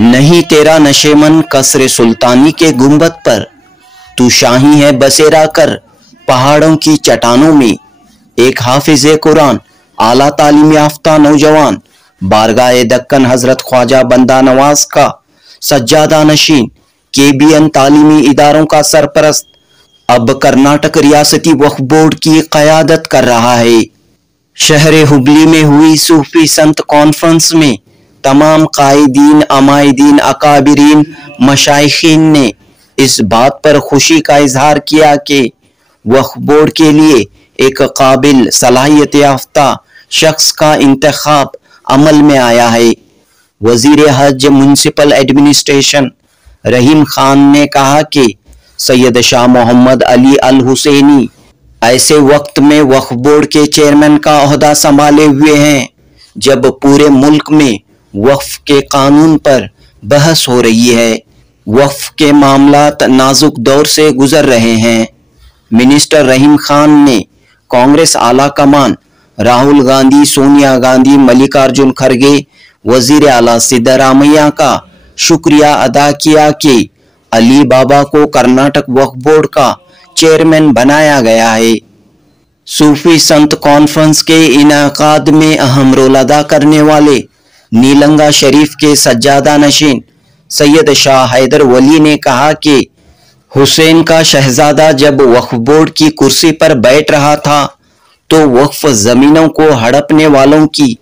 नहीं तेरा नशेमन कसरे सुल्तानी के गुंबद पर, तू शाही है बसेरा कर पहाड़ों की चट्टानों में। एक हाफिज़े कुरान आला तालीम याफ्ता नौजवान बारगाह दक्कन हजरत ख्वाजा बंदा नवाज का सज्जादा नशीन KBN तालीमी इदारों का सरपरस्त अब कर्नाटक रियासती वक्फ बोर्ड की क़यादत कर रहा है। शहर हुबली में हुई सूफी संत कॉन्फ्रेंस में तमाम कायदीन, अमायदीन, अकाबिरीन, मशाइखीन ने इस बात पर खुशी का इजहार किया कि वक्फ बोर्ड के लिए एक काबिल सलाहियत याफ्ता शख्स का इंतखाब अमल में आया है। वजीर हज म्युनिसिपल एडमिनिस्ट्रेशन रहीम खान ने कहा कि सैयद शाह मोहम्मद अली अल हुसैनी ऐसे वक्त में वक्फ बोर्ड के चेयरमैन का ओहदा संभाले हुए हैं जब पूरे मुल्क में वक्फ के कानून पर बहस हो रही है। वक्फ के मामलात नाजुक दौर से गुजर रहे हैं। मिनिस्टर रहीम खान ने कांग्रेस आला कमान राहुल गांधी, सोनिया गांधी, मल्लिकार्जुन खड़गे, वजीर आला सिद्धरामैया का शुक्रिया अदा किया कि अली बाबा को कर्नाटक वक्फ बोर्ड का चेयरमैन बनाया गया है। सूफी संत कॉन्फ्रेंस के इनाकाद में अहम रोल अदा करने वाले नीलंगा शरीफ के सज्जादा नशीन सैयद शाह हैदर वली ने कहा कि हुसैन का शहजादा जब वक्फ बोर्ड की कुर्सी पर बैठ रहा था तो वक्फ जमीनों को हड़पने वालों की,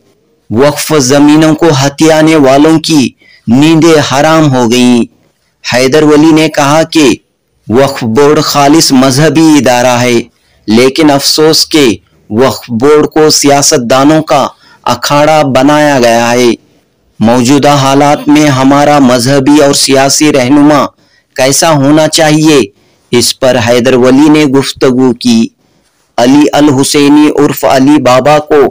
वक्फ जमीनों को हथियाने वालों की नींदें हराम हो गईं। हैदर वली ने कहा कि वक्फ बोर्ड खालिस मजहबी इदारा है, लेकिन अफसोस के वक्फ बोर्ड को सियासतदानों का अखाड़ा बनाया गया है। मौजूदा हालात में हमारा मजहबी और सियासी रहनुमा कैसा होना चाहिए, इस पर हैदर वली ने गुफ्तगू की। अली अल हुसैनी उर्फ अली बाबा को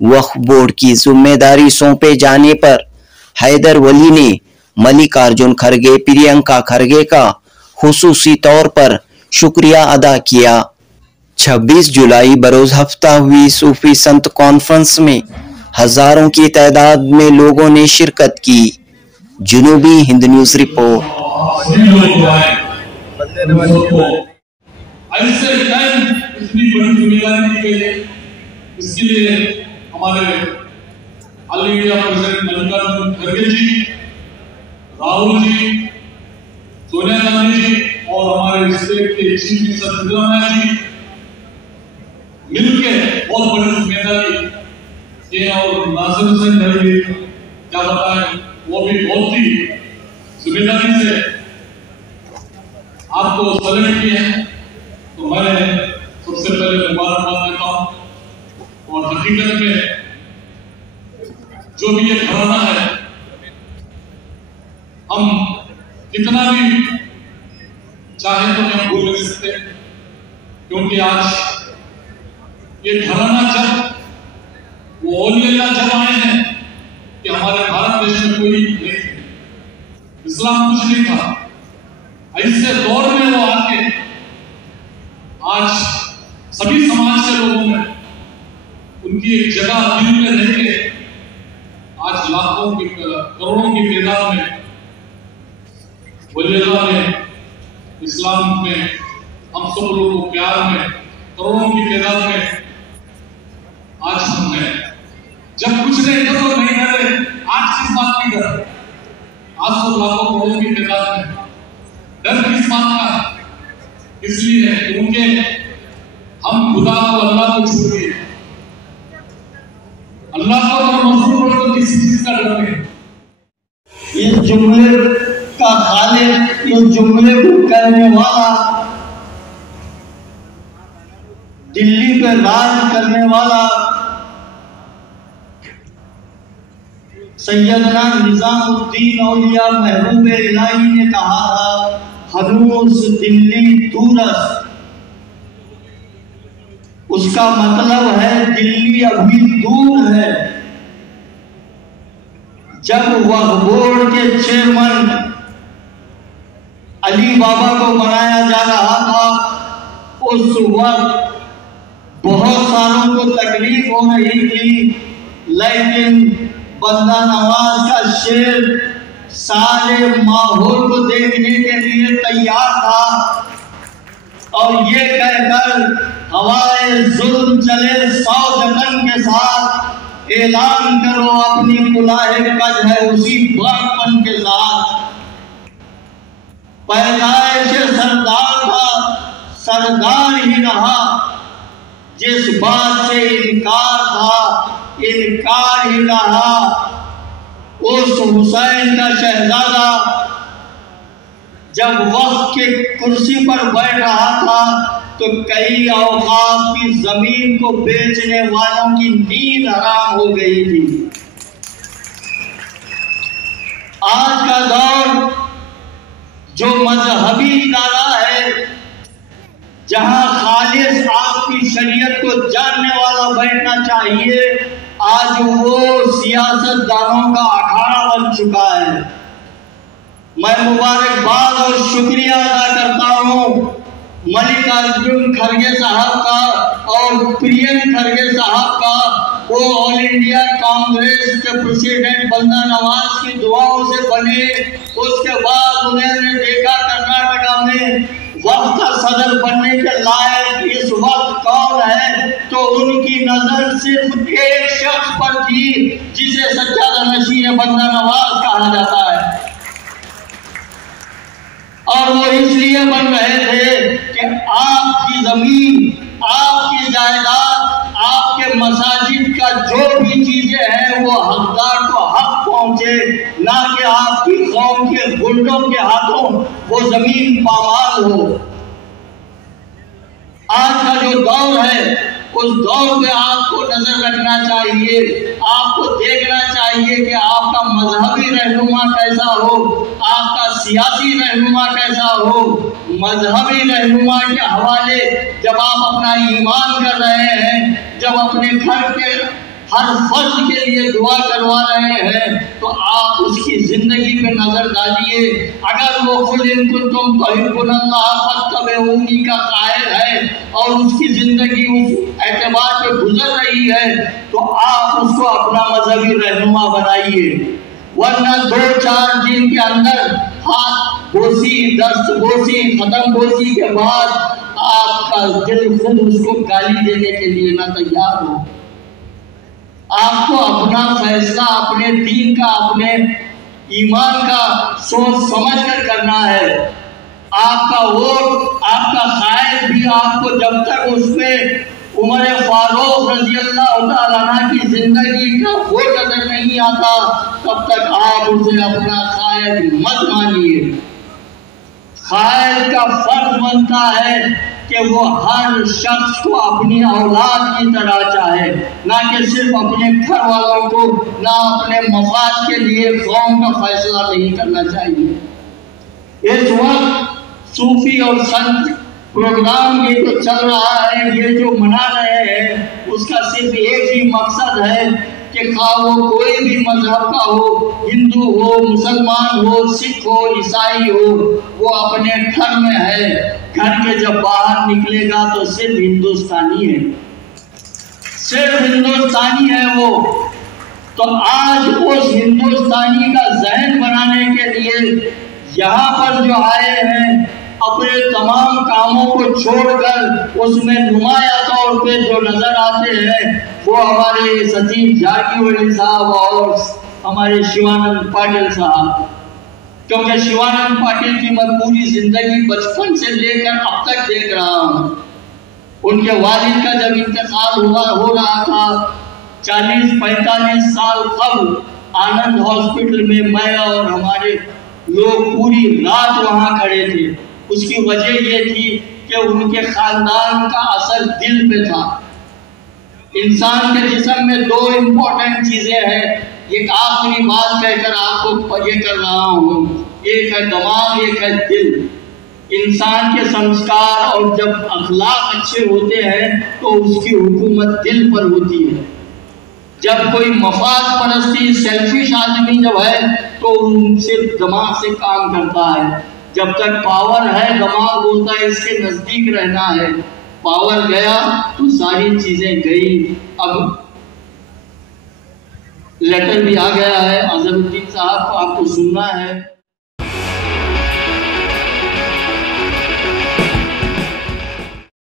वक्फ बोर्ड की जिम्मेदारी सौंपे जाने पर हैदर वली ने मल्लिकार्जुन खड़गे, प्रियंका खड़गे का खुसूसी तौर पर शुक्रिया अदा किया। 26 जुलाई बरोज हफ्ता हुई सूफी संत कॉन्फ्रेंस में हजारों की तादाद में लोगों ने शिरकत की। जुनूबी हिंद न्यूज रिपोर्ट। ऐसे टाइम इतनी बड़ी जिम्मेदारी दी गई है, इसके लिए हमारे ऑल इंडिया प्रेसिडेंट मल्लिकार्जुन खड़गे जी, राहुल जी, सोनिया गांधी जी और हमारे स्टेट के चीफ मिनिस्टर सिद्धरामैया जी मिलके बहुत बड़ी जिम्मेदारी ये और नासिर हुसैन खड़गे क्या बताएं, वो भी बहुत ही जिम्मेदारी से आपको सेलेक्ट किए हैं। तो मैं सबसे पहले मुबारकबाद देता हूं और हकीकत में जो भी ये घराना है, हम कितना भी चाहे तो हम भूल नहीं सकते, क्योंकि आज ये घराना जब वो औलिया जब आए हैं कि हमारे भारत देश में कोई नहीं थे, इस्लाम कुछ नहीं था, ऐसे दौर में वो आके आज सभी समाज के लोगों में उनकी एक जगह दिल में रह के आज लाखों की, करोड़ों की तादाद में वलीअल्लाह ने इस्लाम में हम सब लोगों को प्यार में करोड़ों की तादाद में आज हम हैं। जब कुछ नहीं था तो नहीं डरे, आज किस बात की डर? आज तो लाखों करोड़ों की तादाद में डर किस बात का? इसलिए है क्योंकि हम खुदा को, अल्लाह को छोड़ दिए। अल्लाह को अगर मजबूर हो तो किसी चीज का डर नहीं। इस जुमले का खालिक, इस जुमले को करने वाला, दिल्ली पे राज करने वाला सैयदना निजामुद्दीन औलिया महबूब इलाही ने कहा था, हनूस दिल्ली दूरस। उसका मतलब है दिल्ली अभी दूर है। जब वक्फ बोर्ड के चेयरमैन अली बाबा को बनाया जा रहा था, उस वक्त बहुत सालों को तकलीफ हो रही थी, लेकिन बंदा नवाज का शेर सारे माहौल को देखने के लिए तैयार था और ये कहकर हवाए जुल्म चले 100 जतन के साथ, ऐलान करो अपनी कुलाहे कद है उसी बड़पन के साथ। पैदाइश सरदार था सरदार ही रहा, जिस बात से इनकार था इनकार ही रहा। उस हुसैन का शहजादा जब वक्त के कुर्सी पर बैठ रहा था तो कई औकात की जमीन को बेचने वालों की नींद हराम हो गई थी। आज का दौर जो मजहबी इदारा है, जहां खालिस आपकी शरीयत को जानने वाला बैठना चाहिए, आज वो सियासतदानों का अखाड़ा बन चुका है। मैं मुबारकबाद और शुक्रिया अदा करता हूँ मल्लिकार्जुन खड़गे साहब का और प्रियंक खड़गे साहब का। वो ऑल इंडिया कांग्रेस के प्रेसिडेंट बंदा नवाज की दुआओं से बने, उसके बाद उन्होंने देखा कर्नाटका में वक्त का सदर बनने के लायक इस वक्त कौन है, तो उनकी नजर सिर्फ एक शख्स पर थी जिसे सच्चा नशीन बंदा नवाज कहा जाता है। और वो इसलिए बन रहे थे कि आपकी जमीन, आपकी जायदाद, आपके मसाजिद का जो भी चीजें हैं वो हकदार को हक पहुंचे, ना कि आपकी कौम के गुंडों के हाथों वो जमीन पामाल हो। आज का जो दौर है उस दौर में आपको नजर रखना चाहिए, आपको देखना चाहिए कि आपका मजहबी रहनुमा कैसा हो, आपका सियासी रहनुमा कैसा हो। मजहबी रहनुमा के हवाले जब आप अपना ईमान कर रहे हैं, जब अपने घर के हर फर्ज के लिए दुआ करवा रहे हैं, तो आप उसकी जिंदगी पे नजर डालिए। अगर वो खुद इनको तुम का कायल है और उसकी जिंदगी उस एतबार पे गुजर रही है, तो आप उसको अपना मजहबी रहनुमा बनाइए। वरना 2-4 दिन के अंदर हाथ बोसी, दस्त बोसी, कदम बोसी के बाद आपका दिल खुद उसको गाली देने के लिए ना तैयार हो। आपको अपना फैसला अपने दीन का, अपने ईमान का सोच समझ कर करना है। आपका वोट, आपका कायद भी आपको जब तक उसमें उमर फारूक रजी अल्लाह तआला अन्हु की जिंदगी का वो नजर नहीं आता, तब तक आप उसे अपना कायद मत मानिए। कायद का फर्ज बनता है कि वो हर शख्स को अपनी औलाद की तरह चाहे, ना कि सिर्फ अपने घर वालों को, ना अपने मफाद के लिए कौम का फैसला नहीं करना चाहिए। इस वक्त सूफी और संत प्रोग्राम ये तो चल रहा है, ये जो मना रहे हैं, उसका सिर्फ एक ही मकसद है कि वो कोई भी मजहब का हो, हिंदू हो, मुसलमान हो, सिख हो, ईसाई हो, वो अपने घर में है, घर के जब बाहर निकलेगा तो सिर्फ हिंदुस्तानी है, सिर्फ हिंदुस्तानी है वो। तो आज उस हिंदुस्तानी का जहन बनाने के लिए यहाँ पर जो आए हैं, अपने तमाम कामों को छोड़कर उसमें नुमाया तौर पे जो नजर आते हैं वो हमारे सचिव जारकीहोली साहब और हमारे शिवानंद पाटिल साहब। क्योंकि शिवानंद पाटिल की मैं पूरी जिंदगी बचपन से लेकर अब तक देख रहा हूँ। उनके वालिद का जब इंतकाल हो रहा था 40-45 साल कबल, आनंद हॉस्पिटल में मैं और हमारे लोग पूरी रात वहाँ खड़े थे। उसकी वजह ये थी कि उनके खानदान का असर दिल पे था। इंसान के जिस्म में 2 इम्पोर्टेंट चीजें हैं, एक आखिरी बात कहकर आपको ये कर रहा हूँ, एक है दिमाग, एक है दिल। इंसान के संस्कार और जब अखलाक अच्छे होते हैं तो उसकी हुकूमत दिल पर होती है। जब कोई मफाद परस्ती सेल्फिश आदमी जब है तो उनसे दिमाग से काम करता है। जब तक पावर है दिमाग बोलता है इसके नजदीक रहना है, पावर गया तो सारी चीजें गई। अब लेटर भी आ गया है अजहरुद्दीन साहब को, आपको सुनना है।